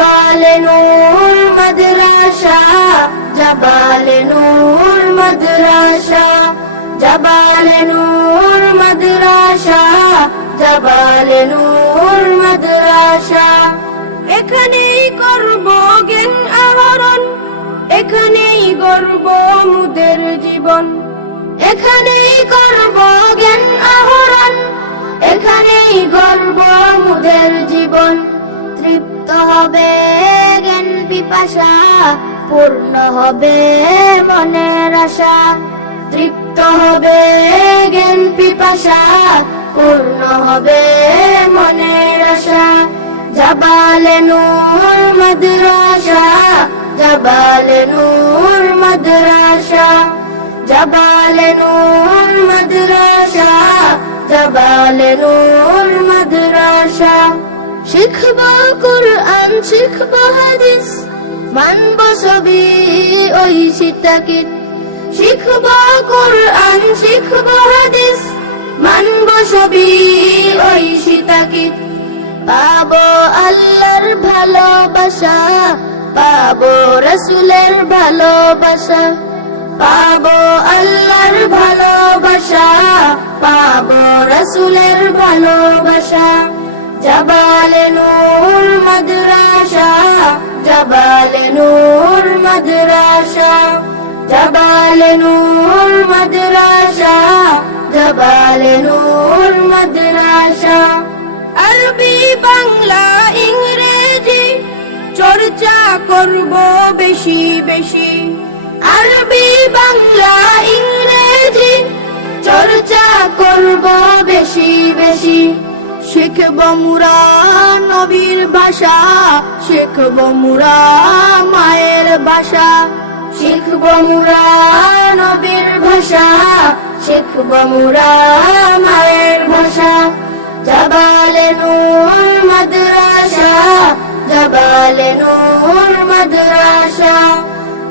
জবালে নূর মাদ্রাসা জবালে নূর মাদ্রাসা জবালে নূর মাদ্রাসা জবালে নূর মাদ্রাসা এখানেই করব জ্ঞান আহরণ এখানেই গর্ব মুদের জীবন এখানেই করব জ্ঞান আহরণ এখানেই গর্ব মুদের জীবন তৃপ্ত হবে, জ্ঞান পিপাসা, পূর্ণ হবে মনের আশা। তৃপ্ত হবে, জ্ঞান পিপাসা, পূর্ণ হবে মনের আশা। জবালে নূর মাদ্রাসা, জবালে নূর মাদ্রাসা। জবালে নূর মাদ্রাসা, জবালে নূর মাদ্রাসা। শিখব কুরআন, শিখব হাদিস। মানব সবই ওই সীতাকিত শিখব কুরআন, শিখব হাদিস। মানব সবই ওই সীতাকিত পাবো আল্লাহর ভালোবাসা, পাবো রসুলের ভালোবাসা। পাবো আল্লাহর ভালোবাসা, পাবো রসুলের ভালোবাসা। জবালে নূর মাদ্রাসা জবালে নূর মাদ্রাসা জবালে নূর মাদ্রাসা জবালে নূর মাদ্রাসা আরবি বাংলা ইংরেজি চর্চা করব বেশি বেশি আরবি বাংলা ইংরেজি চর্চা করব বেশি বেশি শিখব মুরা নবীর ভাষা শিখব মুরা মায়ের ভাষা শিখব মুরা নবীর ভাষা শিখব মুরা মায়ের ভাষা জবালে নূর মাদ্রাসা, জবালে নূর মাদ্রাসা।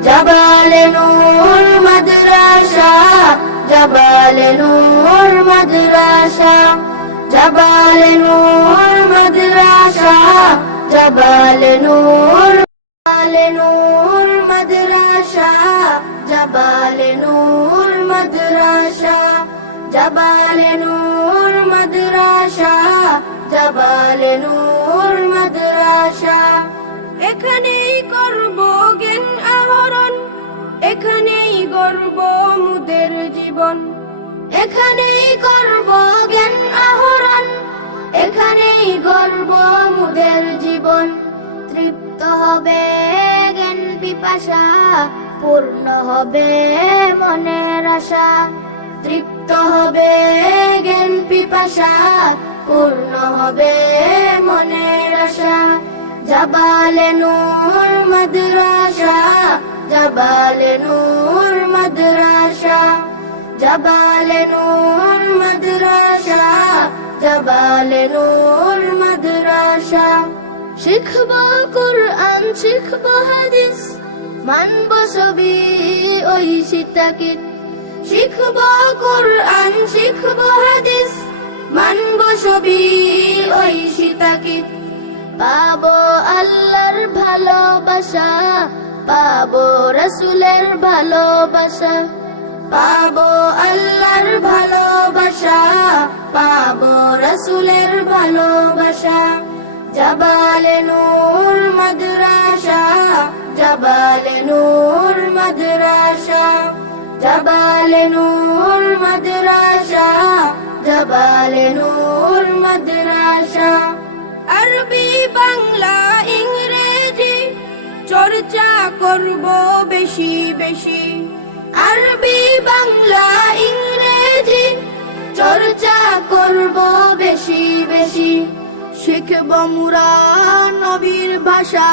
জবালে নূর মাদ্রাসা, জবালে নূর মাদ্রাসা। জবালে নূর মাদ্রাসা, জবালে নূর জবালে নূর মাদ্রাসা, জবালে নূর মাদ্রাসা, জবালে নূর মাদ্রাসা, জবালে নূর মাদ্রাসা। এখানেই করব জ্ঞান আহরণ, এখানেই গর্ব মুদের জীবন। এখানেই করব জ্ঞান আহরণ এখানেই গর্ব মুদের জীবন। তৃপ্ত হবে জ্ঞান পিপাসা, পূর্ণ হবে মনের আশা। তৃপ্ত হবে জ্ঞান পিপাসা, পূর্ণ হবে মনের আশা। জবালে নূর মাদ্রাসা, জবালে নূর মাদ্রাসা। জবালে নূর মাদ্রাসা। জবালে নূর শিখব শিখব হাদিস। মানব সবই ওই সীতাকিত শিখব কুরআন, শিখব হাদিস। মানব ওই পাবো আল্লাহর ভালোবাসা, পাবো রসুলের ভালোবাসা। পাবো আল্লাহর ভালোবাসা রসুলের ভালোবাসা, জবালে নূর মাদ্রাসা, জবালে নূর মাদ্রাসা, জবালে নূর মাদ্রাসা, জবালে নূর মাদ্রাসা। আরবি, বাংলা, ইংরেজি চর্চা করব বেশি বেশি। আরবি, বাংলা, ইংরেজি চর্চা করব বেশি বেশি। শিখব মুরা নবীর ভাষা,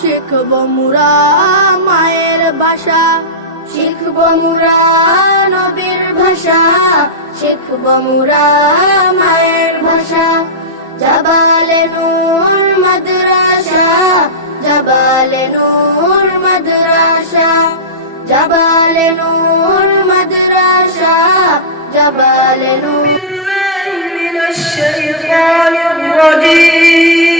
শিখব মুরা মায়ের ভাষা। শিখব মুরা নবীর ভাষা, শিখব মুরা মায়ের ভাষা। জবালে নূর মাদ্রাসা, জবালে নূর মাদ্রাসা। জবালে নূর تباللوا من الشيطان الرجيم.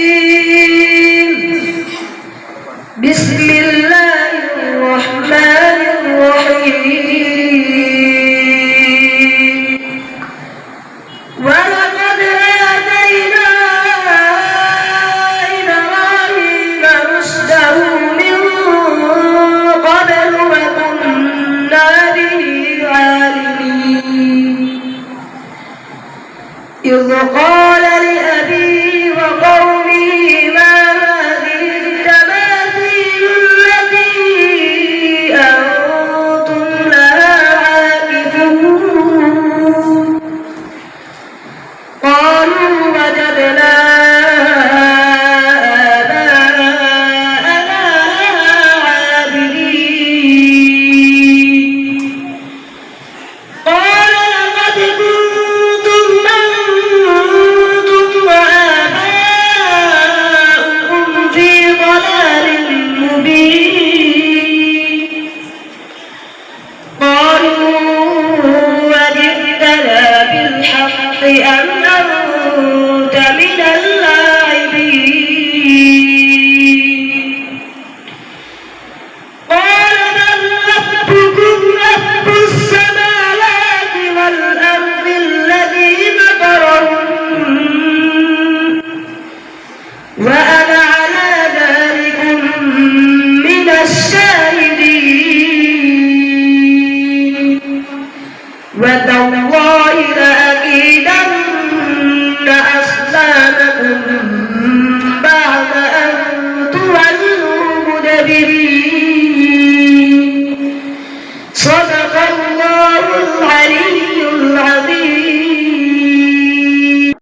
Y lo que es.